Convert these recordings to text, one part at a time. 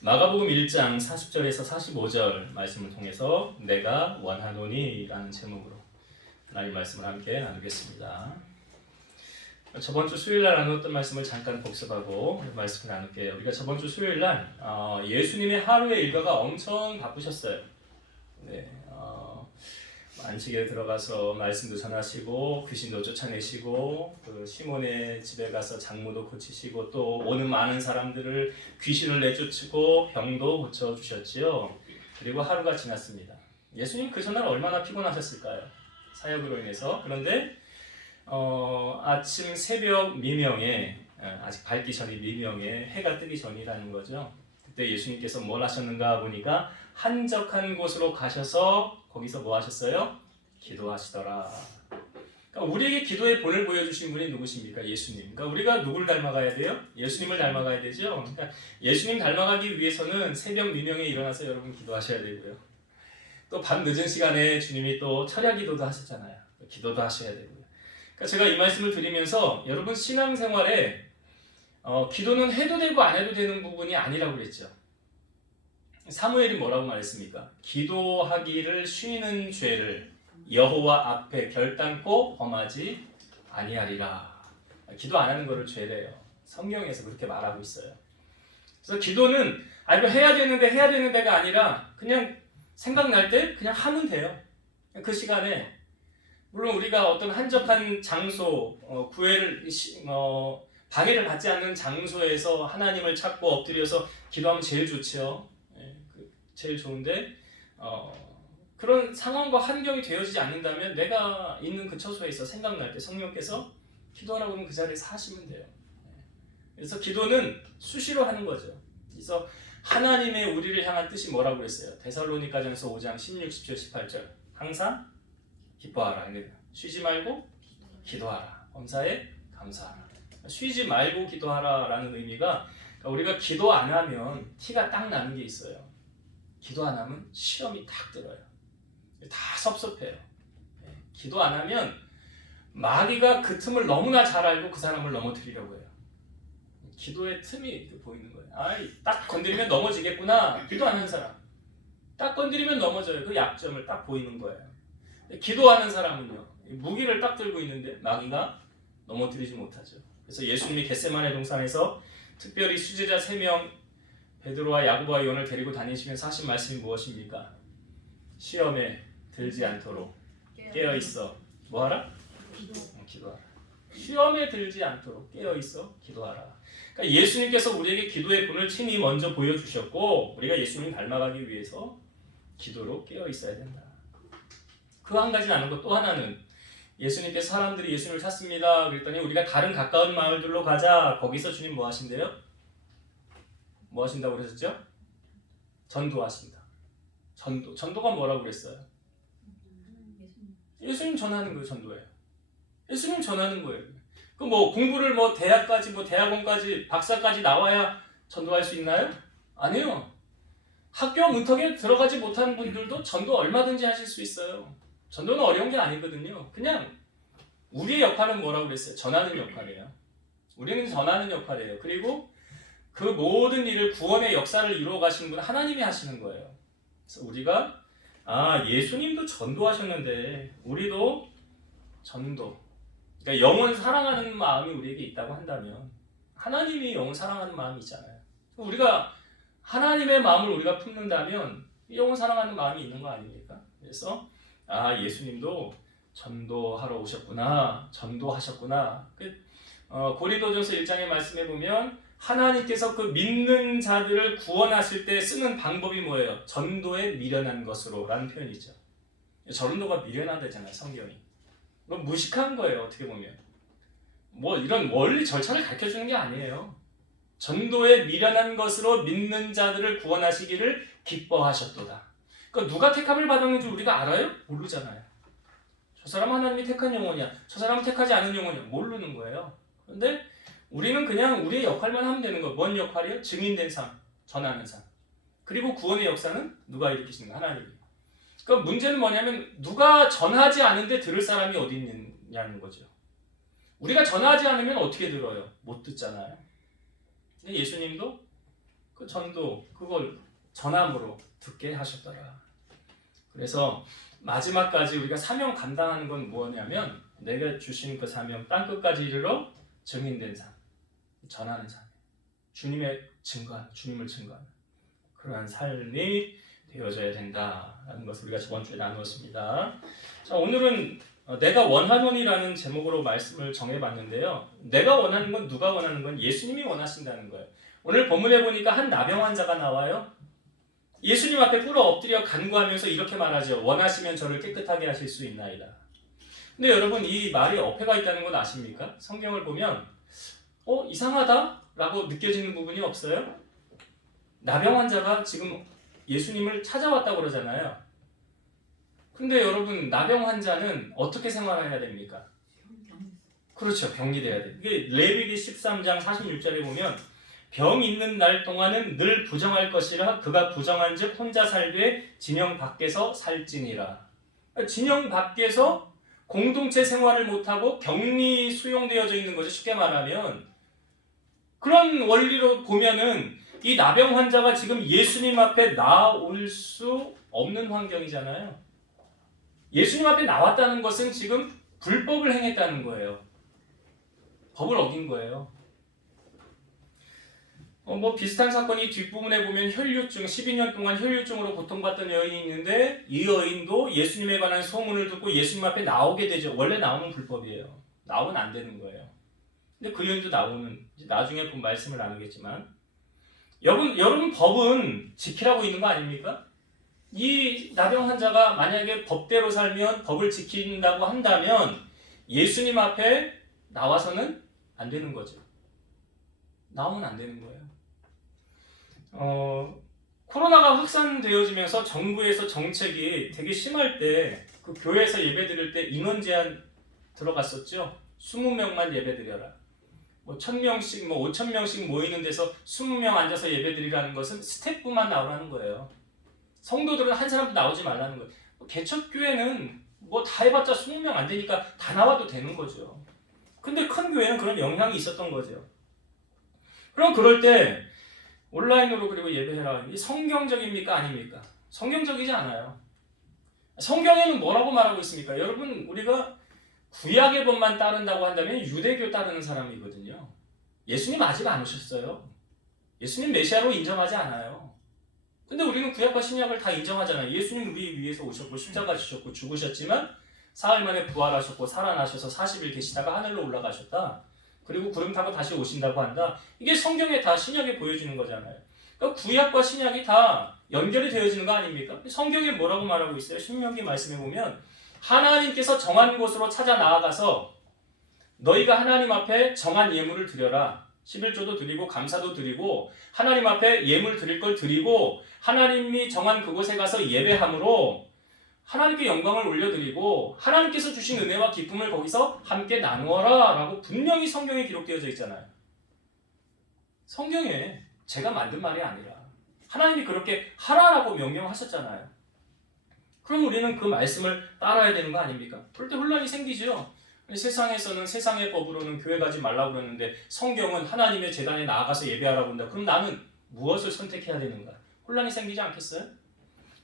마가복음 1장 40절에서 45절 말씀을 통해서 내가 원하노니 라는 제목으로 하나님 말씀을 함께 나누겠습니다. 저번 주 수요일 날 나눴던 말씀을 잠깐 복습하고 말씀을 나눌게요. 우리가 저번 주 수요일 날 예수님의 하루의 일과가 엄청 바쁘셨어요. 네, 안식에 들어가서 말씀도 전하시고 귀신도 쫓아내시고 그 시몬의 집에 가서 장모도 고치시고 또 오는 많은 사람들을 귀신을 내쫓고 병도 고쳐주셨지요. 그리고 하루가 지났습니다. 예수님 그 전날 얼마나 피곤하셨을까요? 사역으로 인해서. 그런데 아침 새벽 미명에 아직 밝기 전이 미명에 해가 뜨기 전이라는 거죠. 그때 예수님께서 뭘 하셨는가 보니까 한적한 곳으로 가셔서 거기서 뭐 하셨어요? 기도하시더라. 그러니까 우리에게 기도의 본을 보여주신 분이 누구십니까? 예수님. 그러니까 우리가 누굴 닮아가야 돼요? 예수님을 닮아가야 되죠. 그러니까 예수님 닮아가기 위해서는 새벽 미명에 일어나서 여러분 기도하셔야 되고요. 또 밤 늦은 시간에 주님이 또 철야 기도도 하셨잖아요. 기도도 하셔야 되고요. 그러니까 제가 이 말씀을 드리면서 여러분 신앙생활에 기도는 해도 되고 안 해도 되는 부분이 아니라고 그랬죠. 사무엘이 뭐라고 말했습니까? 기도하기를 쉬는 죄를 여호와 앞에 결단코 범하지 아니하리라. 기도 안 하는 것을 죄래요. 성경에서 그렇게 말하고 있어요. 그래서 기도는 이거 해야 되는데가 아니라 그냥 생각날 때 그냥 하면 돼요. 그 시간에 물론 우리가 어떤 한적한 장소, 방해를 받지 않는 장소에서 하나님을 찾고 엎드려서 기도하면 제일 좋죠. 제일 좋은데 그런 상황과 환경이 되어지지 않는다면 내가 있는 그 처소에서 생각날 때 성령께서 기도하라고 하면 그 자리에서 하시면 돼요. 그래서 기도는 수시로 하는 거죠. 그래서 하나님의 우리를 향한 뜻이 뭐라고 그랬어요? 데살로니가전서 5장 16, 17, 18절 항상 기뻐하라. 쉬지 말고 기도하라. 범사에 감사하라. 쉬지 말고 기도하라라는 의미가 우리가 기도 안 하면 티가 딱 나는 게 있어요. 기도 안 하면 시험이 딱 들어요. 다 섭섭해요. 기도 안 하면 마귀가 그 틈을 너무나 잘 알고 그 사람을 넘어뜨리려고 해요. 기도의 틈이 이렇게 보이는 거예요. 딱 건드리면 넘어지겠구나. 기도 안 하는 사람. 딱 건드리면 넘어져요. 그 약점을 딱 보이는 거예요. 기도하는 사람은요. 무기를 딱 들고 있는데 마귀가 넘어뜨리지 못하죠. 그래서 예수님이 겟세마네 동산에서 특별히 수제자 3명 베드로와 야고보와 요한을 데리고 다니시면서 하신 말씀이 무엇입니까? 시험에 들지 않도록 깨어있어. 뭐하라? 기도하라. 시험에 들지 않도록 깨어있어 기도하라. 그러니까 예수님께서 우리에게 기도의 본을 친히 먼저 보여주셨고 우리가 예수님 닮아가기 위해서 기도로 깨어있어야 된다. 그 한 가지는 아는 것. 또 하나는 예수님께서 사람들이 예수님을 찾습니다. 그랬더니 우리가 다른 가까운 마을들로 가자. 거기서 주님 뭐 하신대요? 뭐 하신다고 그러셨죠? 전도하신다. 전도가 뭐라고 그랬어요? 예수님 전하는 거예요. 전도예요. 예수님 전하는 거예요. 그 공부를 대학까지 대학원까지 박사까지 나와야 전도할 수 있나요? 아니요. 학교 문턱에 들어가지 못한 분들도 전도 얼마든지 하실 수 있어요. 전도는 어려운 게 아니거든요. 그냥 우리의 역할은 뭐라고 그랬어요? 전하는 역할이에요. 우리는 전하는 역할이에요. 그리고 그 모든 일을 구원의 역사를 이루어 가시는 분은 하나님이 하시는 거예요. 그래서 우리가 예수님도 전도하셨는데 우리도 전도. 그러니까 영혼 사랑하는 마음이 우리에게 있다고 한다면 하나님이 영혼 사랑하는 마음이 있잖아요. 우리가 하나님의 마음을 우리가 품는다면 영혼 사랑하는 마음이 있는 거 아닙니까? 그래서 예수님도 전도하러 오셨구나, 전도하셨구나. 고린도전서 1장의 말씀에 보면 하나님께서 그 믿는 자들을 구원하실 때 쓰는 방법이 뭐예요? 전도에 미련한 것으로 라는 표현이죠. 전도가 미련하다잖아요, 성경이. 그건 무식한 거예요, 어떻게 보면. 이런 원리 절차를 가르쳐주는 게 아니에요. 전도에 미련한 것으로 믿는 자들을 구원하시기를 기뻐하셨도다. 그러니까 누가 택함을 받았는지 우리가 알아요? 모르잖아요. 저 사람 하나님이 택한 영혼이야. 저 사람은 택하지 않은 영혼이야. 모르는 거예요. 그런데 우리는 그냥 우리의 역할만 하면 되는 거예요. 뭔 역할이요? 증인된 삶, 전하는 삶. 그리고 구원의 역사는 누가 일으키시는 거예요? 하나님이. 그러니까 문제는 뭐냐면 누가 전하지 않은데 들을 사람이 어디 있느냐는 거죠. 우리가 전하지 않으면 어떻게 들어요? 못 듣잖아요. 예수님도 그 전도 그걸 전함으로 듣게 하셨더라. 그래서 마지막까지 우리가 사명 감당하는 건 뭐냐면 내가 주신 그 사명 땅끝까지 이르러 증인된 삶, 전하는 삶, 주님의 증거하는, 주님을 증거하는 그러한 삶이 되어져야 된다라는 것을 우리가 저번 주에 나누었습니다. 자, 오늘은 내가 원하노니라는 제목으로 말씀을 정해봤는데요. 내가 원하는 건, 누가 원하는 건 예수님이 원하신다는 거예요. 오늘 본문에 보니까 한 나병 환자가 나와요. 예수님 앞에 꿇어 엎드려 간구하면서 이렇게 말하죠. 원하시면 저를 깨끗하게 하실 수 있나이다. 근데 여러분, 이 말이 어폐가 있다는 건 아십니까? 성경을 보면 이상하다? 라고 느껴지는 부분이 없어요? 나병 환자가 지금 예수님을 찾아왔다고 그러잖아요. 근데 여러분, 나병 환자는 어떻게 생활해야 됩니까? 그렇죠. 격리돼야 돼. 이게 레위기 13장 46절에 보면 병 있는 날 동안은 늘 부정할 것이라 그가 부정한즉 혼자 살되 진영 밖에서 살지니라. 진영 밖에서 공동체 생활을 못하고 격리 수용되어져 있는 거죠. 쉽게 말하면 그런 원리로 보면은 이 나병 환자가 지금 예수님 앞에 나올 수 없는 환경이잖아요. 예수님 앞에 나왔다는 것은 지금 불법을 행했다는 거예요. 법을 어긴 거예요. 비슷한 사건이 뒷부분에 보면 혈류증, 12년 동안 혈류증으로 고통받던 여인이 있는데 이 여인도 예수님에 관한 소문을 듣고 예수님 앞에 나오게 되죠. 원래 나오면 불법이에요. 나오면 안 되는 거예요. 근데 그 여인도 나오는, 나중에 본 말씀을 나누겠지만 여러분 법은 지키라고 있는 거 아닙니까? 이 나병 환자가 만약에 법대로 살면 법을 지킨다고 한다면 예수님 앞에 나와서는 안 되는 거죠. 나오면 안 되는 거예요. 코로나가 확산되어지면서 정부에서 정책이 되게 심할 때 그 교회에서 예배드릴 때 인원 제한 들어갔었죠. 20명만 예배드려라. 1000명씩 5000명씩 모이는 데서 20명 앉아서 예배드리라는 것은 스태프만 나오라는 거예요. 성도들은 한 사람도 나오지 말라는 거예요. 개척교회는 다 해봤자 20명 안 되니까 다 나와도 되는 거죠. 근데 큰 교회는 그런 영향이 있었던 거죠. 그럼 그럴 때 온라인으로 그리고 예배해라. 이게 성경적입니까? 아닙니까? 성경적이지 않아요. 성경에는 뭐라고 말하고 있습니까? 여러분, 우리가 구약의 법만 따른다고 한다면 유대교 따르는 사람이거든요. 예수님 아직 안 오셨어요. 예수님 메시아로 인정하지 않아요. 근데 우리는 구약과 신약을 다 인정하잖아요. 예수님 우리 위해서 오셨고 십자가 지셨고 죽으셨지만 사흘 만에 부활하셨고 살아나셔서 40일 계시다가 하늘로 올라가셨다. 그리고 구름 타고 다시 오신다고 한다. 이게 성경에 다 신약에 보여지는 거잖아요. 그러니까 구약과 신약이 다 연결이 되어지는 거 아닙니까? 성경에 뭐라고 말하고 있어요? 신명기 말씀에 보면 하나님께서 정한 곳으로 찾아 나아가서 너희가 하나님 앞에 정한 예물을 드려라. 11조도 드리고 감사도 드리고 하나님 앞에 예물 드릴 걸 드리고 하나님이 정한 그곳에 가서 예배함으로 하나님께 영광을 올려드리고 하나님께서 주신 은혜와 기쁨을 거기서 함께 나누어라 라고 분명히 성경에 기록되어져 있잖아요. 성경에 제가 만든 말이 아니라 하나님이 그렇게 하라라고 명령하셨잖아요. 그럼 우리는 그 말씀을 따라야 되는 거 아닙니까? 그럴 때 혼란이 생기죠. 세상에서는 세상의 법으로는 교회 가지 말라고 그러는데 성경은 하나님의 제단에 나아가서 예배하라고 한다. 그럼 나는 무엇을 선택해야 되는가? 혼란이 생기지 않겠어요?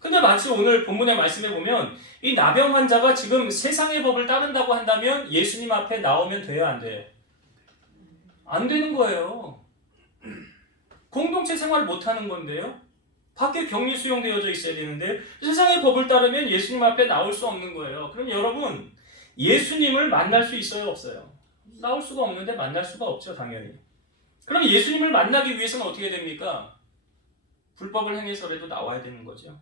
근데 마치 오늘 본문의 말씀에 보면 이 나병 환자가 지금 세상의 법을 따른다고 한다면 예수님 앞에 나오면 돼요, 안 돼요? 안 되는 거예요. 공동체 생활을 못하는 건데요. 밖에 격리 수용되어져 있어야 되는데 세상의 법을 따르면 예수님 앞에 나올 수 없는 거예요. 그럼 여러분, 예수님을 만날 수 있어요, 없어요? 나올 수가 없는데 만날 수가 없죠, 당연히. 그럼 예수님을 만나기 위해서는 어떻게 됩니까? 불법을 행해서라도 나와야 되는 거죠.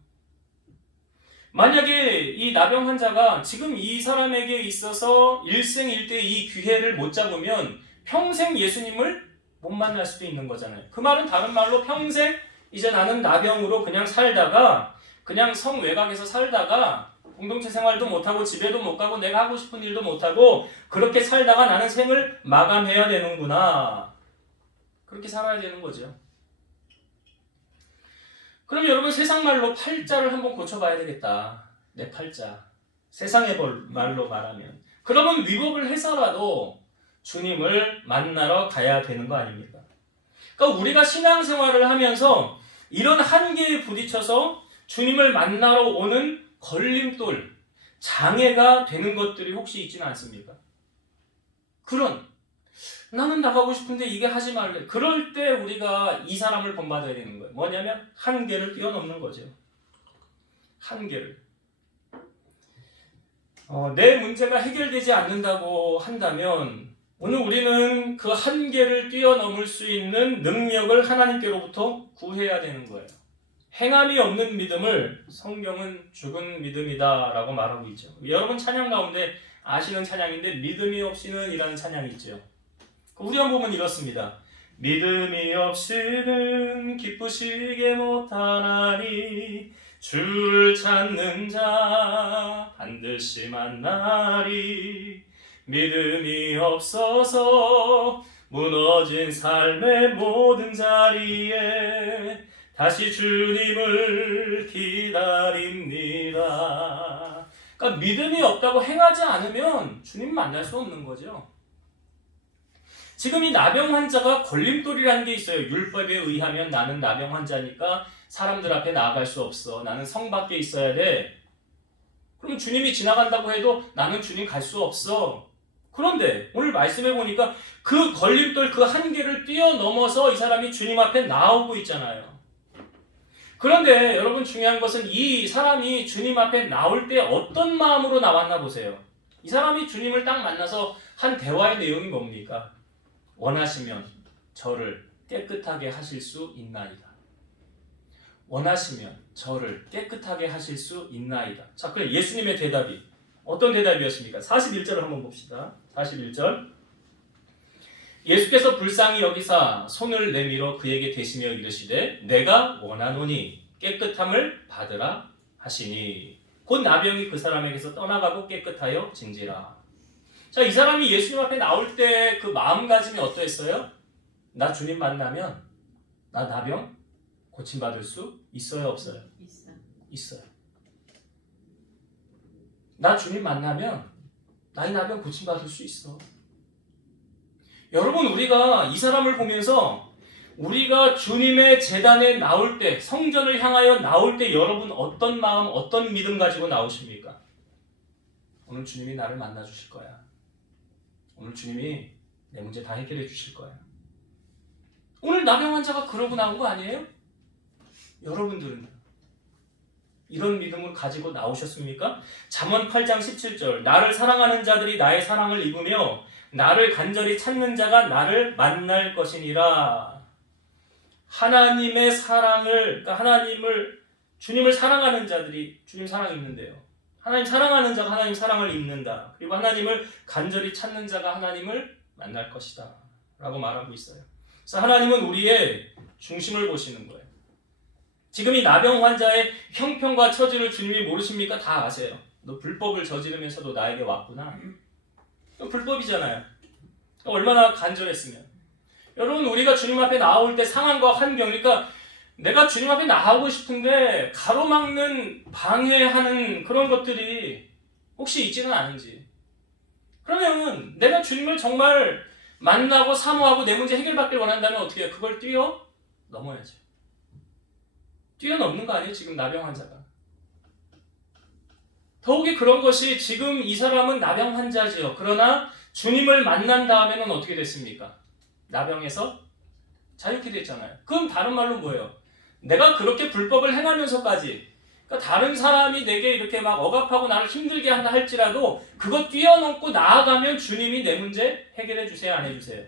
만약에 이 나병 환자가 지금 이 사람에게 있어서 일생일대 이 기회를 못 잡으면 평생 예수님을 못 만날 수도 있는 거잖아요. 그 말은 다른 말로 평생 이제 나는 나병으로 그냥 살다가 그냥 성외곽에서 살다가 공동체 생활도 못하고 집에도 못 가고 내가 하고 싶은 일도 못하고 그렇게 살다가 나는 생을 마감해야 되는구나. 그렇게 살아야 되는 거죠. 그럼 여러분, 세상 말로 팔자를 한번 고쳐봐야 되겠다. 내 팔자. 세상의 말로 말하면. 그러면 위법을 해서라도 주님을 만나러 가야 되는 거 아닙니까? 그러니까 우리가 신앙생활을 하면서 이런 한계에 부딪혀서 주님을 만나러 오는 걸림돌, 장애가 되는 것들이 혹시 있지는 않습니까? 나는 나가고 싶은데 이게 하지 말래. 그럴 때 우리가 이 사람을 본받아야 되는 거예요. 뭐냐면 한계를 뛰어넘는 거죠. 한계를. 내 문제가 해결되지 않는다고 한다면 오늘 우리는 그 한계를 뛰어넘을 수 있는 능력을 하나님께로부터 구해야 되는 거예요. 행함이 없는 믿음을 성경은 죽은 믿음이다 라고 말하고 있죠. 여러분 찬양 가운데 아시는 찬양인데 믿음이 없이는 이라는 찬양이 있죠. 우리 한 부분 이렇습니다. 믿음이 없이는 기쁘시게 못하나니 주를 찾는 자 반드시 만나리. 믿음이 없어서 무너진 삶의 모든 자리에 다시 주님을 기다립니다. 그러니까 믿음이 없다고 행하지 않으면 주님 만날 수 없는 거죠. 지금 이 나병 환자가 걸림돌이라는 게 있어요. 율법에 의하면 나는 나병 환자니까 사람들 앞에 나아갈 수 없어. 나는 성 밖에 있어야 돼. 그럼 주님이 지나간다고 해도 나는 주님 갈 수 없어. 그런데 오늘 말씀해 보니까 그 걸림돌, 그 한계를 뛰어넘어서 이 사람이 주님 앞에 나오고 있잖아요. 그런데 여러분 중요한 것은 이 사람이 주님 앞에 나올 때 어떤 마음으로 나왔나 보세요. 이 사람이 주님을 딱 만나서 한 대화의 내용이 뭡니까? 원하시면 저를 깨끗하게 하실 수 있나이다. 원하시면 저를 깨끗하게 하실 수 있나이다. 자, 그럼 예수님의 대답이 어떤 대답이었습니까? 41절을 한번 봅시다. 41절. 예수께서 불쌍히 여기사 손을 내밀어 그에게 대시며 이르시되 내가 원하노니 깨끗함을 받으라 하시니 곧 나병이 그 사람에게서 떠나가고 깨끗하여 진지라. 자, 이 사람이 예수님 앞에 나올 때 그 마음가짐이 어떠했어요? 나 주님 만나면 나 나병 고침받을 수 있어요, 없어요? 있어요. 나 주님 만나면 나 이 나병 고침받을 수 있어. 여러분, 우리가 이 사람을 보면서 우리가 주님의 제단에 나올 때, 성전을 향하여 나올 때 여러분 어떤 마음, 어떤 믿음 가지고 나오십니까? 오늘 주님이 나를 만나 주실 거야. 오늘 주님이 내 문제 다 해결해 주실 거야. 오늘 나병 환자가 그러고 나온 거 아니에요? 여러분들은 이런 믿음을 가지고 나오셨습니까? 잠언 8장 17절 나를 사랑하는 자들이 나의 사랑을 입으며 나를 간절히 찾는 자가 나를 만날 것이니라. 하나님의 사랑을, 그러니까 주님을 사랑하는 자들이 주님 사랑 입는데요. 하나님 사랑하는 자가 하나님 사랑을 입는다. 그리고 하나님을 간절히 찾는 자가 하나님을 만날 것이다 라고 말하고 있어요. 그래서 하나님은 우리의 중심을 보시는 거예요. 지금 이 나병 환자의 형편과 처지를 주님이 모르십니까? 다 아세요. 너 불법을 저지르면서도 나에게 왔구나. 불법이잖아요. 얼마나 간절했으면. 여러분, 우리가 주님 앞에 나올 때 상황과 환경, 그러니까 내가 주님 앞에 나가고 싶은데 가로막는, 방해하는 그런 것들이 혹시 있지는 않은지. 그러면 내가 주님을 정말 만나고 사모하고 내 문제 해결받길 원한다면 어떻게 해요? 그걸 뛰어넘어야죠. 뛰어넘는 거 아니에요? 지금 나병 환자가. 더욱이 그런 것이 지금 이 사람은 나병 환자지요. 그러나 주님을 만난 다음에는 어떻게 됐습니까? 나병에서 자유케 됐잖아요. 그럼 다른 말로 뭐예요? 내가 그렇게 불법을 행하면서까지, 그러니까 다른 사람이 내게 이렇게 막 억압하고 나를 힘들게 한다 할지라도 그거 뛰어넘고 나아가면 주님이 내 문제 해결해 주세요, 안 해주세요?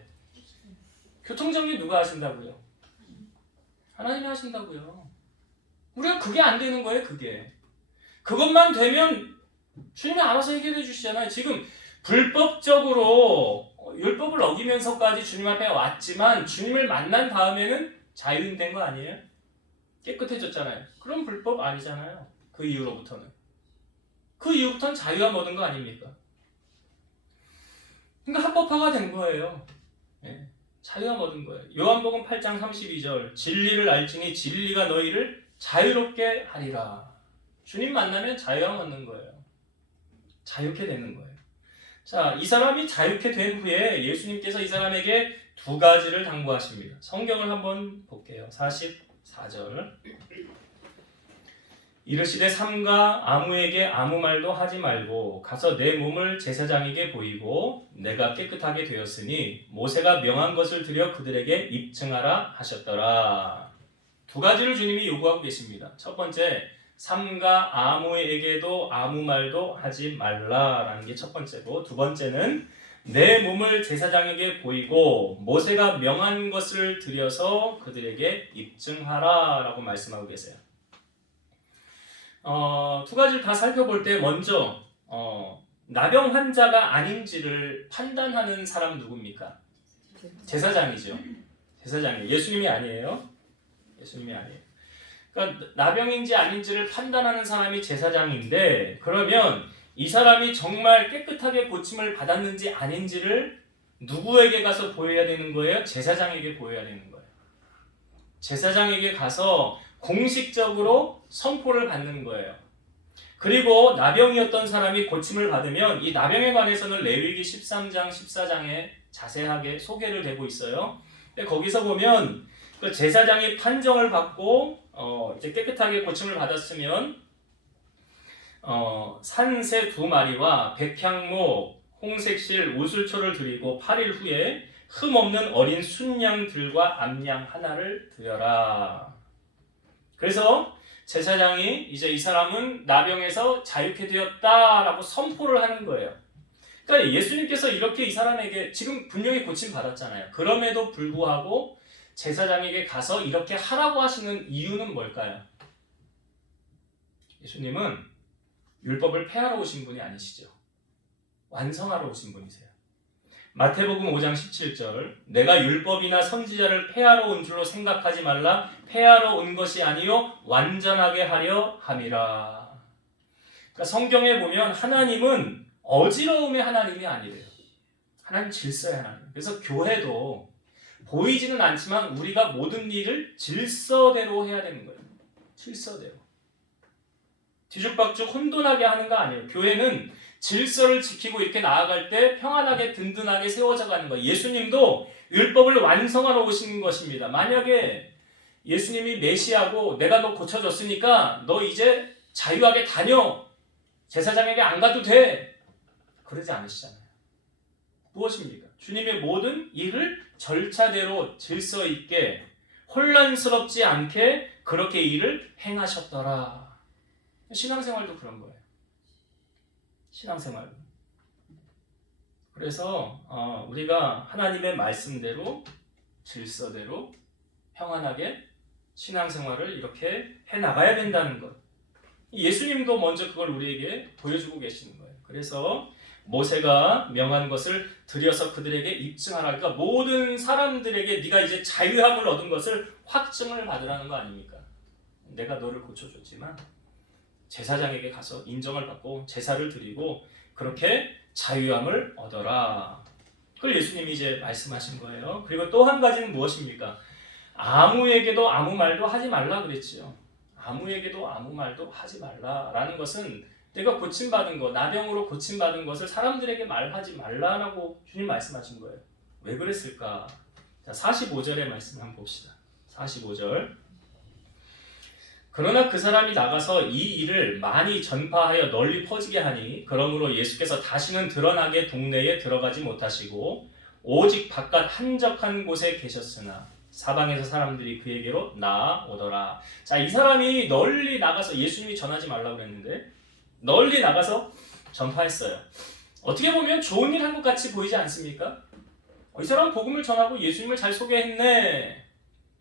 교통정리 누가 하신다고요? 하나님이 하신다고요. 우리가 그게 안 되는 거예요, 그게. 그것만 되면 주님이 알아서 해결해 주시잖아요. 지금 불법적으로 율법을 어기면서까지 주님 앞에 왔지만 주님을 만난 다음에는 자유인 된 거 아니에요? 깨끗해졌잖아요. 그럼 불법 아니잖아요. 그 이후로부터는. 그 이후부터는 자유함 얻은 거 아닙니까? 그러니까 합법화가 된 거예요. 네. 자유함 얻은 거예요. 요한복음 8장 32절 진리를 알지니 진리가 너희를 자유롭게 하리라. 주님 만나면 자유함 얻는 거예요. 자유케 되는 거예요. 자, 이 사람이 자유케 된 후에 예수님께서 이 사람에게 두 가지를 당부하십니다. 성경을 한번 볼게요. 44절. 이르시되 삼가 아무에게 아무 말도 하지 말고 가서 내 몸을 제사장에게 보이고 내가 깨끗하게 되었으니 모세가 명한 것을 드려 그들에게 입증하라 하셨더라. 두 가지를 주님이 요구하고 계십니다. 첫 번째, 삼가 아무에게도 아무 말도 하지 말라라는 게 첫 번째고, 두 번째는 내 몸을 제사장에게 보이고 모세가 명한 것을 드려서 그들에게 입증하라라고 말씀하고 계세요. 두 가지를 다 살펴볼 때 먼저 나병 환자가 아닌지를 판단하는 사람 누굽니까? 제사장이죠. 제사장이에요. 예수님이 아니에요. 예수님이 아니에요. 그러니까 나병인지 아닌지를 판단하는 사람이 제사장인데, 그러면 이 사람이 정말 깨끗하게 고침을 받았는지 아닌지를 누구에게 가서 보여야 되는 거예요? 제사장에게 보여야 되는 거예요. 제사장에게 가서 공식적으로 선포를 받는 거예요. 그리고 나병이었던 사람이 고침을 받으면 이 나병에 관해서는 레위기 13장, 14장에 자세하게 소개를 되고 있어요. 근데 거기서 보면 그 제사장이 판정을 받고 이제 깨끗하게 고침을 받았으면 산새 2마리와 백향목, 홍색실, 우슬초를 드리고 8일 후에 흠 없는 어린 순양들과 암양 하나를 드려라. 그래서 제사장이 이제 이 사람은 나병에서 자유케 되었다라고 선포를 하는 거예요. 그러니까 예수님께서 이렇게 이 사람에게 지금 분명히 고침 받았잖아요. 그럼에도 불구하고 제사장에게 가서 이렇게 하라고 하시는 이유는 뭘까요? 예수님은 율법을 폐하러 오신 분이 아니시죠. 완성하러 오신 분이세요. 마태복음 5장 17절, 내가 율법이나 선지자를 폐하러 온 줄로 생각하지 말라. 폐하러 온 것이 아니요 완전하게 하려 함이라. 그러니까 성경에 보면 하나님은 어지러움의 하나님이 아니래요. 하나님 질서의 하나님. 그래서 교회도 보이지는 않지만 우리가 모든 일을 질서대로 해야 되는 거예요. 질서대로. 뒤죽박죽 혼돈하게 하는 거 아니에요. 교회는 질서를 지키고 이렇게 나아갈 때 평안하게 든든하게 세워져 가는 거예요. 예수님도 율법을 완성하러 오신 것입니다. 만약에 예수님이 메시아고 내가 너 고쳐줬으니까 너 이제 자유하게 다녀. 제사장에게 안 가도 돼. 그러지 않으시잖아요. 무엇입니까? 주님의 모든 일을 절차대로 질서 있게 혼란스럽지 않게 그렇게 일을 행하셨더라. 신앙생활도 그런 거예요. 신앙생활. 그래서 우리가 하나님의 말씀대로 질서대로 평안하게 신앙생활을 이렇게 해나가야 된다는 것. 예수님도 먼저 그걸 우리에게 보여주고 계시는 거예요. 그래서 모세가 명한 것을 드려서 그들에게 입증하라. 그러니까 모든 사람들에게 네가 이제 자유함을 얻은 것을 확증을 받으라는 거 아닙니까? 내가 너를 고쳐줬지만 제사장에게 가서 인정을 받고 제사를 드리고 그렇게 자유함을 얻어라. 그걸 예수님이 이제 말씀하신 거예요. 그리고 또 한 가지는 무엇입니까? 아무에게도 아무 말도 하지 말라 그랬지요. 아무에게도 아무 말도 하지 말라라는 것은 내가 고침받은 것, 나병으로 고침받은 것을 사람들에게 말하지 말라라고 주님 말씀하신 거예요. 왜 그랬을까? 자, 45절의 말씀 한번 봅시다. 45절. 그러나 그 사람이 나가서 이 일을 많이 전파하여 널리 퍼지게 하니 그러므로 예수께서 다시는 드러나게 동네에 들어가지 못하시고 오직 바깥 한적한 곳에 계셨으나 사방에서 사람들이 그에게로 나아오더라. 자, 이 사람이 널리 나가서 예수님이 전하지 말라고 그랬는데 널리 나가서 전파했어요. 어떻게 보면 좋은 일 한 것 같이 보이지 않습니까? 이 사람 복음을 전하고 예수님을 잘 소개했네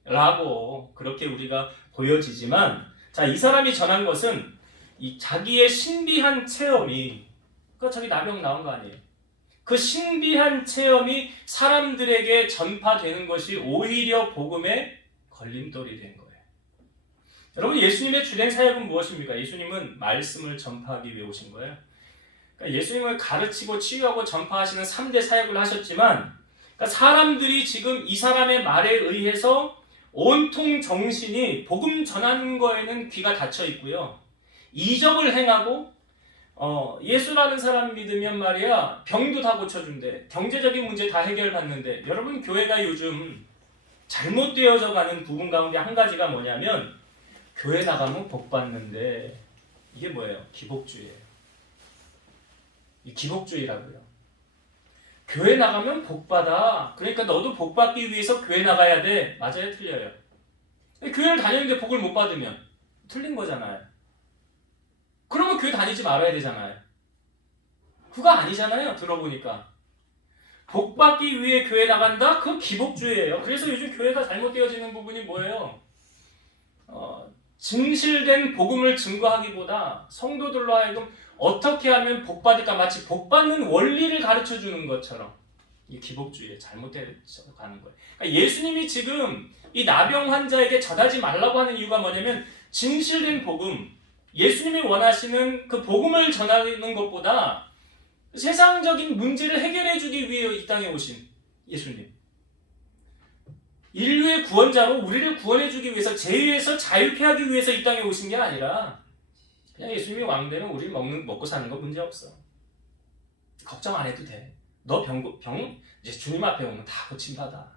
라고 그렇게 우리가 보여지지만, 자, 이 사람이 전한 것은 이 자기의 신비한 체험이, 그러니까 저기 나병 나온 거 아니에요. 그 신비한 체험이 사람들에게 전파되는 것이 오히려 복음의 걸림돌이 된 거예요. 여러분, 예수님의 주된 사역은 무엇입니까? 예수님은 말씀을 전파하기 위해 오신 거예요. 그러니까 예수님을 가르치고 치유하고 전파하시는 3대 사역을 하셨지만, 그러니까 사람들이 지금 이 사람의 말에 의해서 온통 정신이 복음 전하는 거에는 귀가 닫혀 있고요. 이적을 행하고 예수라는 사람 믿으면 말이야 병도 다 고쳐준대. 경제적인 문제 다 해결받는데 여러분 교회가 요즘 잘못되어져 가는 부분 가운데 한 가지가 뭐냐면 교회 나가면 복 받는데 이게 뭐예요? 기복주의예요. 이 기복주의라고요. 교회 나가면 복 받아. 그러니까 너도 복 받기 위해서 교회 나가야 돼. 맞아요? 틀려요? 교회를 다니는데 복을 못 받으면 틀린 거잖아요. 그러면 교회 다니지 말아야 되잖아요. 그거 아니잖아요. 들어보니까. 복 받기 위해 교회 나간다? 그건 기복주의예요. 그래서 요즘 교회가 잘못되어지는 부분이 뭐예요? 진실된 복음을 증거하기보다 성도들로 하여금 어떻게 하면 복 받을까 마치 복 받는 원리를 가르쳐 주는 것처럼 이 기복주의에 잘못되어 가는 거예요. 그러니까 예수님이 지금 이 나병 환자에게 전하지 말라고 하는 이유가 뭐냐면 진실된 복음, 예수님이 원하시는 그 복음을 전하는 것보다 세상적인 문제를 해결해 주기 위해 이 땅에 오신 예수님. 인류의 구원자로 우리를 구원해 주기 위해서 죄에서 자유케 하기 위해서 이 땅에 오신 게 아니라 그냥 예수님이 왕 되면 우리 먹고 사는 거 문제 없어. 걱정 안 해도 돼. 너 병 이제 주님 앞에 오면 다 고침받아.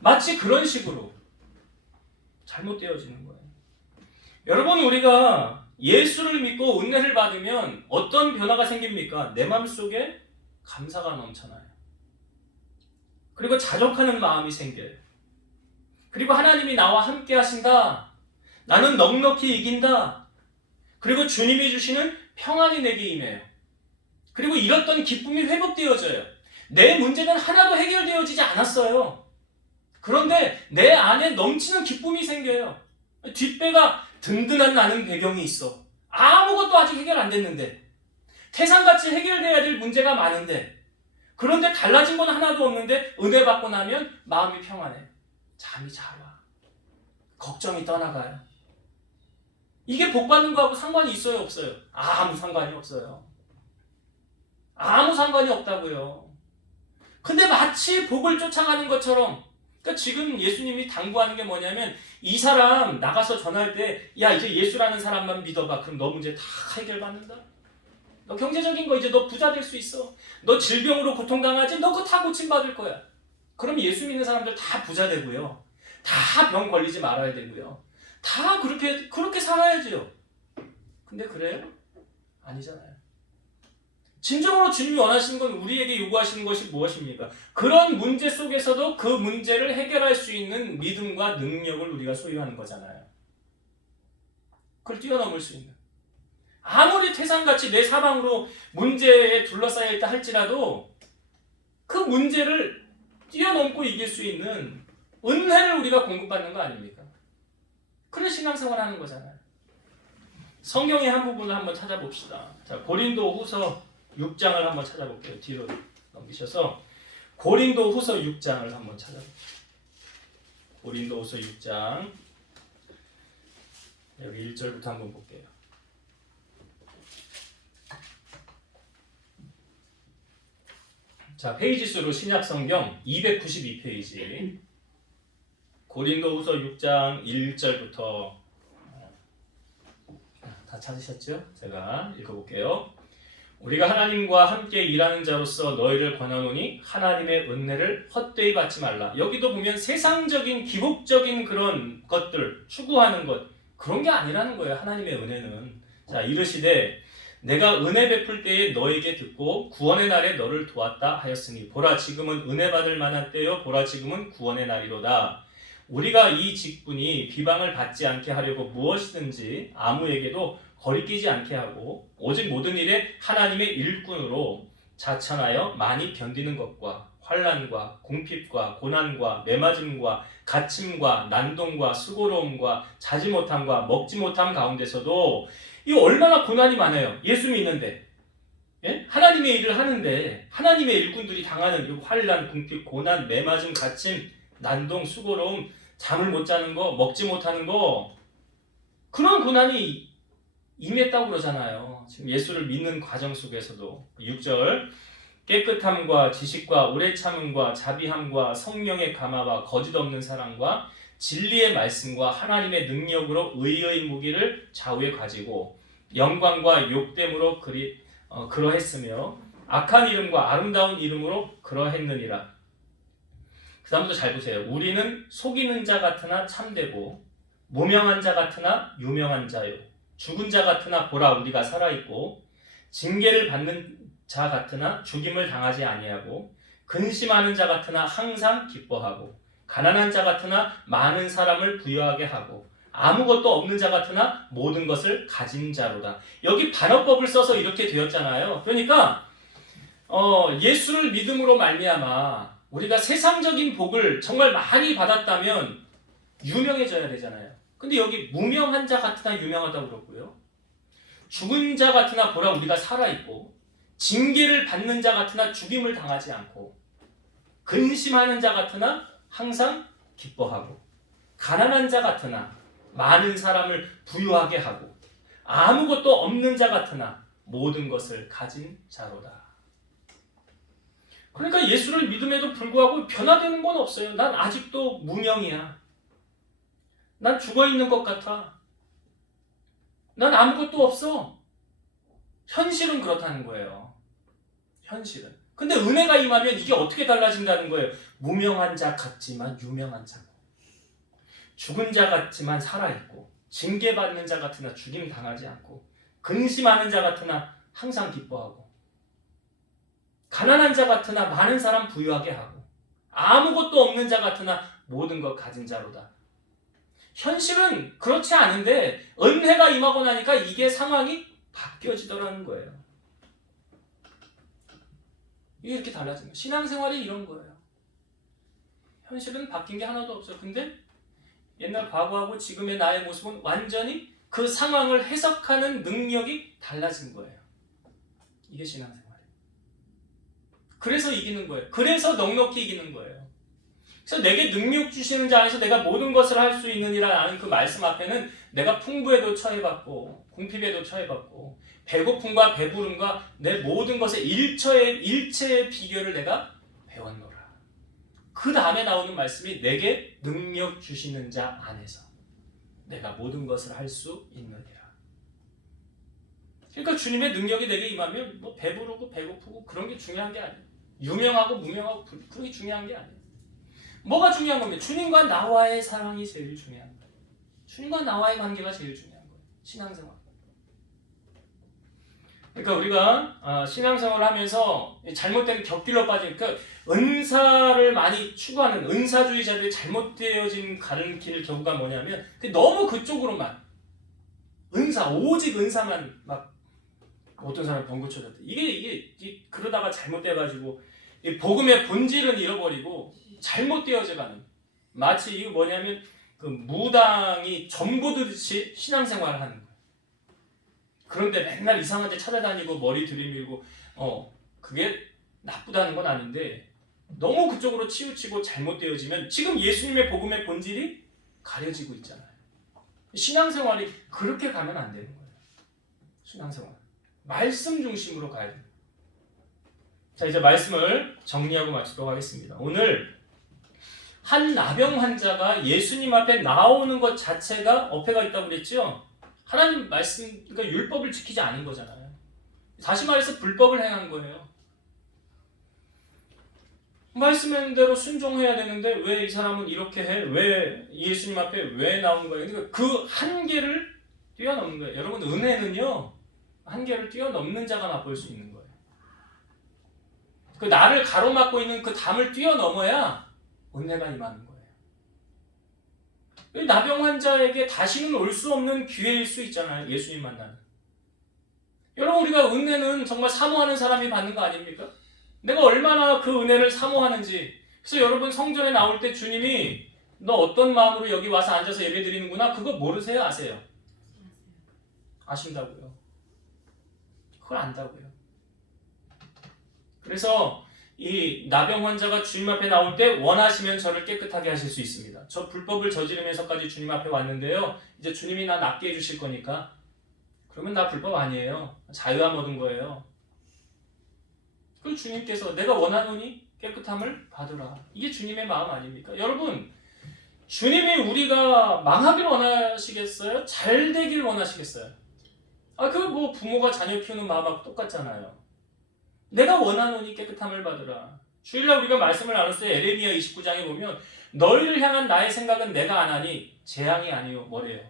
마치 그런 식으로 잘못되어지는 거예요. 여러분 우리가 예수를 믿고 은혜를 받으면 어떤 변화가 생깁니까? 내 마음속에 감사가 넘쳐나요. 그리고 자족하는 마음이 생겨요. 그리고 하나님이 나와 함께 하신다. 나는 넉넉히 이긴다. 그리고 주님이 주시는 평안이 내게 임해요. 그리고 잃었던 기쁨이 회복되어져요. 내 문제는 하나도 해결되어지지 않았어요. 그런데 내 안에 넘치는 기쁨이 생겨요. 뒷배가 든든한 나는 배경이 있어. 아무것도 아직 해결 안 됐는데 태산같이 해결돼야 될 문제가 많은데 그런데 달라진 건 하나도 없는데 은혜 받고 나면 마음이 평안해. 잠이 잘 와. 걱정이 떠나가요. 이게 복 받는 거하고 상관이 있어요? 없어요? 아무 상관이 없어요. 아무 상관이 없다고요. 근데 마치 복을 쫓아가는 것처럼 그러니까 지금 예수님이 당부하는 게 뭐냐면 이 사람 나가서 전할 때 야 이제 예수라는 사람만 믿어봐. 그럼 너 문제 다 해결받는다. 너 경제적인 거 이제 너 부자 될 수 있어. 너 질병으로 고통당하지? 너 그거 다 고침받을 거야. 그럼 예수 믿는 사람들 다 부자 되고요. 다 병 걸리지 말아야 되고요. 다 그렇게 살아야죠. 근데 그래요? 아니잖아요. 진정으로 주님이 원하시는 건 우리에게 요구하시는 것이 무엇입니까? 그런 문제 속에서도 그 문제를 해결할 수 있는 믿음과 능력을 우리가 소유하는 거잖아요. 그걸 뛰어넘을 수 있는. 아무리 태산같이 내 사방으로 문제에 둘러싸여 있다 할지라도 그 문제를 뛰어넘고 이길 수 있는 은혜를 우리가 공급받는 거 아닙니까? 그런 신앙생활 하는 거잖아요. 성경의 한 부분을 한번 찾아봅시다. 자, 고린도 후서 6장을 한번 찾아볼게요. 뒤로 넘기셔서 고린도 후서 6장을 한번 찾아볼게요. 고린도 후서 6장 여기 1절부터 한번 볼게요. 자, 페이지 수로 신약성경 292페이지 고린도 후서 6장 1절부터 다 찾으셨죠? 제가 읽어볼게요. 우리가 하나님과 함께 일하는 자로서 너희를 권하노니 하나님의 은혜를 헛되이 받지 말라. 여기도 보면 세상적인 기복적인 그런 것들 추구하는 것 그런 게 아니라는 거예요. 하나님의 은혜는. 자, 이르시되 내가 은혜 베풀 때에 너에게 듣고 구원의 날에 너를 도왔다 하였으니 보라 지금은 은혜 받을 만한 때요 보라 지금은 구원의 날이로다. 우리가 이 직분이 비방을 받지 않게 하려고 무엇이든지 아무에게도 거리끼지 않게 하고 오직 모든 일에 하나님의 일꾼으로 자천하여 많이 견디는 것과 환난과 궁핍과 고난과 매맞음과 갇힘과 난동과 수고로움과 자지 못함과 먹지 못함 가운데서도 이 얼마나 고난이 많아요. 예수 믿는데 예? 하나님의 일을 하는데 하나님의 일꾼들이 당하는 이 환난, 궁핍, 고난, 매맞음, 갇힘, 난동, 수고로움, 잠을 못 자는 거, 먹지 못하는 거 그런 고난이 임했다고 그러잖아요. 지금 예수를 믿는 과정 속에서도 6절 깨끗함과 지식과 오래 참음과 자비함과 성령의 감화와 거짓 없는 사랑과 진리의 말씀과 하나님의 능력으로 의의 무기를 좌우에 가지고 영광과 욕됨으로 그러했으며 악한 이름과 아름다운 이름으로 그러했느니라. 그 다음부터 잘 보세요. 우리는 속이는 자 같으나 참되고 무명한 자 같으나 유명한 자요. 죽은 자 같으나 보라 우리가 살아있고 징계를 받는 자 같으나 죽임을 당하지 아니하고 근심하는 자 같으나 항상 기뻐하고 가난한 자 같으나 많은 사람을 부유하게 하고 아무것도 없는 자 같으나 모든 것을 가진 자로다. 여기 반어법을 써서 이렇게 되었잖아요. 그러니까 예수를 믿음으로 말미암아 우리가 세상적인 복을 정말 많이 받았다면 유명해져야 되잖아요. 근데 여기 무명한 자 같으나 유명하다고 그러고요. 죽은 자 같으나 보라 우리가 살아있고 징계를 받는 자 같으나 죽임을 당하지 않고 근심하는 자 같으나 항상 기뻐하고 가난한 자 같으나 많은 사람을 부유하게 하고 아무것도 없는 자 같으나 모든 것을 가진 자로다. 그러니까 예수를 믿음에도 불구하고 변화되는 건 없어요. 난 아직도 무명이야. 난 죽어있는 것 같아. 난 아무것도 없어. 현실은 그렇다는 거예요. 현실은. 근데 은혜가 임하면 이게 어떻게 달라진다는 거예요. 무명한 자 같지만 유명한 자고 죽은 자 같지만 살아있고 징계받는 자 같으나 죽임 당하지 않고 근심하는 자 같으나 항상 기뻐하고 가난한 자 같으나 많은 사람 부유하게 하고 아무것도 없는 자 같으나 모든 것 가진 자로다. 현실은 그렇지 않은데 은혜가 임하고 나니까 이게 상황이 바뀌어지더라는 거예요. 이게 이렇게 달라진 거예요. 신앙생활이 이런 거예요. 현실은 바뀐 게 하나도 없어요. 근데 옛날 과거하고 지금의 나의 모습은 완전히 그 상황을 해석하는 능력이 달라진 거예요. 이게 신앙생활이에요. 그래서 이기는 거예요. 그래서 넉넉히 이기는 거예요. 그래서 내게 능력 주시는 자 안에서 내가 모든 것을 할 수 있느니라는 그 말씀 앞에는 내가 풍부에도 처해봤고 궁핍에도 처해봤고 배고픔과 배부름과 내 모든 것의 일체의 비결을 내가 배웠노라. 그 다음에 나오는 말씀이 내게 능력 주시는 자 안에서 내가 모든 것을 할 수 있느니라. 그러니까 주님의 능력이 내게 임하면 뭐 배부르고 배고프고 그런 게 중요한 게 아니에요. 유명하고 무명하고 그런 게 중요한 게 아니에요. 뭐가 중요한 겁니까? 주님과 나와의 사랑이 제일 중요한 거예요. 주님과 나와의 관계가 제일 중요한 거예요. 신앙생활. 그러니까 우리가 신앙생활을 하면서 잘못된 격길로 빠진 그러니까 은사를 많이 추구하는 은사주의자들이 잘못되어진 가는 길 경우가 뭐냐면 너무 그쪽으로만 은사 오직 은사만 막 어떤 사람 병고 쳐졌대. 이게 그러다가 잘못돼가지고 복음의 본질은 잃어버리고 잘못되어져가는 마치 이거 뭐냐면 그 무당이 전보듯이 신앙생활을 하는 거예요. 그런데 맨날 이상한 데 찾아다니고 머리 들이밀고 그게 나쁘다는 건 아닌데 너무 그쪽으로 치우치고 잘못되어지면 지금 예수님의 복음의 본질이 가려지고 있잖아요. 신앙생활이 그렇게 가면 안 되는 거예요. 신앙생활 말씀 중심으로 가야 돼요. 자, 이제 말씀을 정리하고 마치도록 하겠습니다. 오늘 한 나병 환자가 예수님 앞에 나오는 것 자체가 어폐가 있다고 그랬죠? 하나님 말씀, 그러니까 율법을 지키지 않은 거잖아요. 다시 말해서 불법을 행한 거예요. 말씀한 대로 순종해야 되는데 왜 이 사람은 이렇게 해? 왜 예수님 앞에 왜 나오는 거예요? 그러니까 그 한계를 뛰어넘는 거예요. 여러분 은혜는요. 한계를 뛰어넘는 자가 맛볼 수 있는 거예요. 그 나를 가로막고 있는 그 담을 뛰어넘어야 은혜가 임하는 거예요. 나병 환자에게 다시는 올 수 없는 기회일 수 있잖아요. 예수님 만나는. 여러분 우리가 은혜는 정말 사모하는 사람이 받는 거 아닙니까? 내가 얼마나 그 은혜를 사모하는지. 그래서 여러분 성전에 나올 때 주님이 너 어떤 마음으로 여기 와서 앉아서 예배 드리는구나 그거 모르세요? 아세요? 아신다고요. 그걸 안다고요. 그래서 이 나병 환자가 주님 앞에 나올 때 원하시면 저를 깨끗하게 하실 수 있습니다. 저 불법을 저지르면서까지 주님 앞에 왔는데요. 이제 주님이 나 낫게 해주실 거니까 그러면 나 불법 아니에요. 자유함 얻은 거예요. 그리고 주님께서 내가 원하노니 깨끗함을 받으라. 이게 주님의 마음 아닙니까? 여러분 주님이 우리가 망하길 원하시겠어요? 잘 되길 원하시겠어요? 그 뭐 부모가 자녀 키우는 마음하고 똑같잖아요. 내가 원하노니 깨끗함을 받으라. 주일날 우리가 말씀을 나눴어요. 에레미야 29장에 보면 너희를 향한 나의 생각은 내가 안 하니 재앙이 아니요 뭐래요?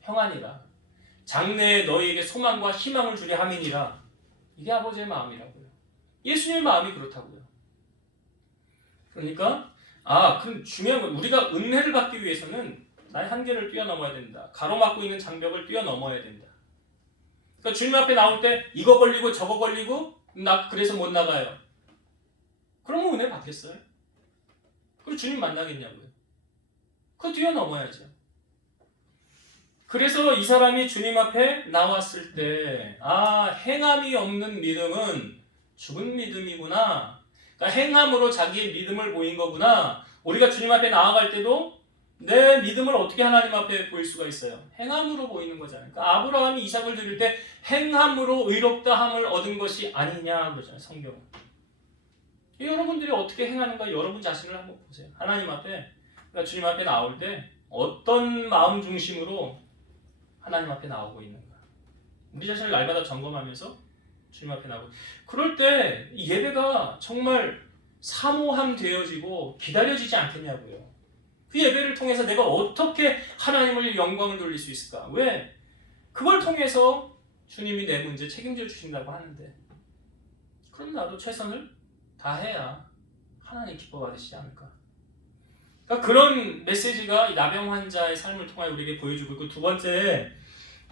평안이라. 장래에 너희에게 소망과 희망을 주려 함이니라. 이게 아버지의 마음이라고요. 예수님의 마음이 그렇다고요. 그러니까 그럼 중요한 건 우리가 은혜를 받기 위해서는 나의 한계를 뛰어넘어야 된다. 가로막고 있는 장벽을 뛰어넘어야 된다. 그러니까 주님 앞에 나올 때 이거 걸리고 저거 걸리고 나 그래서 못 나가요. 그러면 은혜 받겠어요? 그리고 주님 만나겠냐고요? 그거 뛰어넘어야죠. 그래서 이 사람이 주님 앞에 나왔을 때 행함이 없는 믿음은 죽은 믿음이구나. 그러니까 행함으로 자기의 믿음을 보인 거구나. 우리가 주님 앞에 나아갈 때도 내 믿음을 어떻게 하나님 앞에 보일 수가 있어요? 행함으로 보이는 거잖아요. 그러니까 아브라함이 이삭을 드릴 때 행함으로 의롭다함을 얻은 것이 아니냐 그러잖아요. 성경은. 여러분들이 어떻게 행하는가 여러분 자신을 한번 보세요. 하나님 앞에, 그러니까 주님 앞에 나올 때 어떤 마음 중심으로 하나님 앞에 나오고 있는가. 우리 자신을 날마다 점검하면서 주님 앞에 나오고. 그럴 때 이 예배가 정말 사모함 되어지고 기다려지지 않겠냐고요. 그 예배를 통해서 내가 어떻게 하나님을 영광을 돌릴 수 있을까? 왜? 그걸 통해서 주님이 내 문제 책임져 주신다고 하는데 그럼 나도 최선을 다해야 하나님 기뻐 받으시지 않을까? 그러니까 그런 메시지가 이 나병 환자의 삶을 통하여 우리에게 보여주고 있고, 두 번째,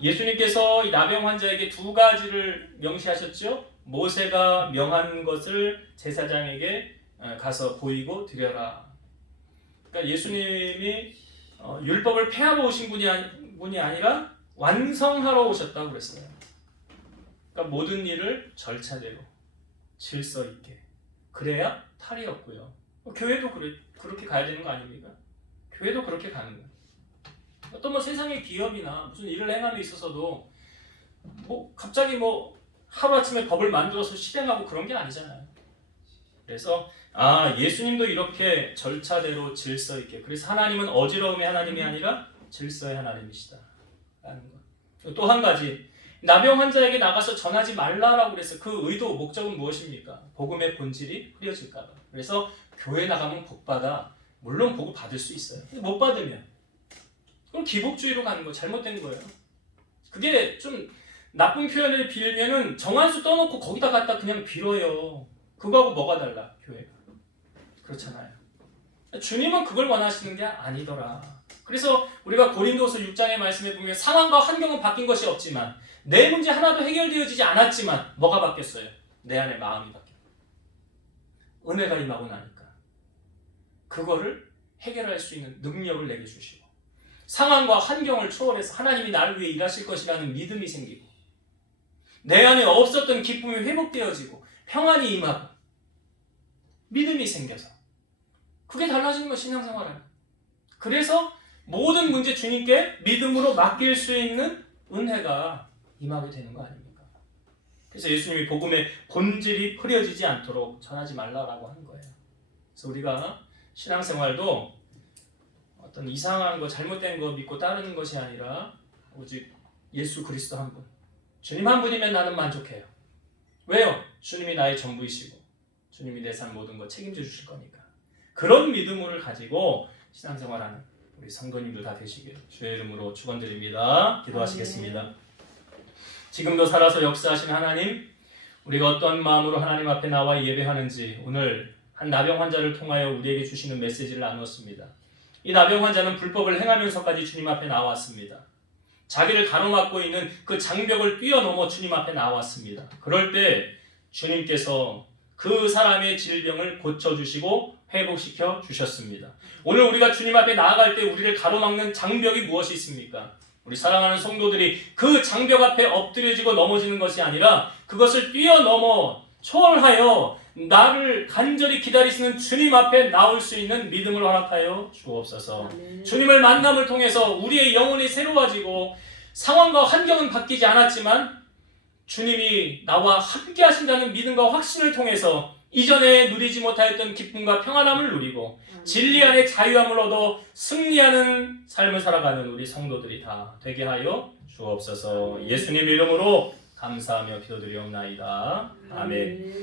예수님께서 이 나병 환자에게 두 가지를 명시하셨죠. 모세가 명한 것을 제사장에게 가서 보이고 드려라. 그러니까 예수님이 율법을 폐하러 오신 분이 아니라 완성하러 오셨다고 그랬어요. 그러니까 모든 일을 절차대로 질서 있게, 그래야 탈이 없고요. 교회도 그렇게 가야 되는 거 아닙니까? 교회도 그렇게 가는 거예요. 어떤 세상의 기업이나 무슨 일을 행함에 있어서도 갑자기 하루아침에 법을 만들어서 실행하고 그런 게 아니잖아요. 그래서 예수님도 이렇게 절차대로 질서 있게, 그래서 하나님은 어지러움의 하나님이 아니라 질서의 하나님이시다 라는 것. 또 한 가지, 나병 환자에게 나가서 전하지 말라라고 그랬어요. 그 의도, 목적은 무엇입니까? 복음의 본질이 흐려질까 봐. 그래서 교회 나가면 복받아. 물론 복을 받을 수 있어요. 근데 못 받으면 그럼 기복주의로 가는 거 잘못된 거예요. 그게 좀 나쁜 표현을 빌면은 정한수 떠놓고 거기다 갖다 그냥 빌어요. 그거하고 뭐가 달라? 교회가. 그렇잖아요. 주님은 그걸 원하시는 게 아니더라. 그래서 우리가 고린도서 6장의 말씀에 보면 상황과 환경은 바뀐 것이 없지만 내 문제 하나도 해결되어지지 않았지만 뭐가 바뀌었어요? 내 안에 마음이 바뀌었어요. 은혜가 임하고 나니까 그거를 해결할 수 있는 능력을 내게 주시고, 상황과 환경을 초월해서 하나님이 나를 위해 일하실 것이라는 믿음이 생기고, 내 안에 없었던 기쁨이 회복되어지고 평안이 임하고 믿음이 생겨서, 그게 달라지는 거 신앙생활이에요. 그래서 모든 문제 주님께 믿음으로 맡길 수 있는 은혜가 임하게 되는 거 아닙니까? 그래서 예수님이 복음의 본질이 흐려지지 않도록 전하지 말라라고 하는 거예요. 그래서 우리가 신앙생활도 어떤 이상한 거, 잘못된 거 믿고 따르는 것이 아니라 오직 예수 그리스도 한 분, 주님 한 분이면 나는 만족해요. 왜요? 주님이 나의 전부이시고 주님이 내 삶 모든 거 책임져 주실 거니까. 그런 믿음을 가지고 신앙생활하는 우리 성도님들 다 되시길 주의 이름으로 축원드립니다. 기도하시겠습니다. 지금도 살아서 역사하신 하나님, 우리가 어떤 마음으로 하나님 앞에 나와 예배하는지 오늘 한 나병 환자를 통하여 우리에게 주시는 메시지를 나눴습니다. 이 나병 환자는 불법을 행하면서까지 주님 앞에 나왔습니다. 자기를 가로막고 있는 그 장벽을 뛰어넘어 주님 앞에 나왔습니다. 그럴 때 주님께서 그 사람의 질병을 고쳐주시고 회복시켜 주셨습니다. 오늘 우리가 주님 앞에 나아갈 때 우리를 가로막는 장벽이 무엇이 있습니까? 우리 사랑하는 성도들이 그 장벽 앞에 엎드려지고 넘어지는 것이 아니라 그것을 뛰어넘어 초월하여 나를 간절히 기다리시는 주님 앞에 나올 수 있는 믿음을 허락하여 주옵소서. 주님을 만남을 통해서 우리의 영혼이 새로워지고 상황과 환경은 바뀌지 않았지만 주님이 나와 함께 하신다는 믿음과 확신을 통해서 이전에 누리지 못하였던 기쁨과 평안함을 누리고 진리 안에 자유함을 얻어 승리하는 삶을 살아가는 우리 성도들이 다 되게 하여 주옵소서. 예수님 이름으로 감사하며 기도드리옵나이다. 아멘.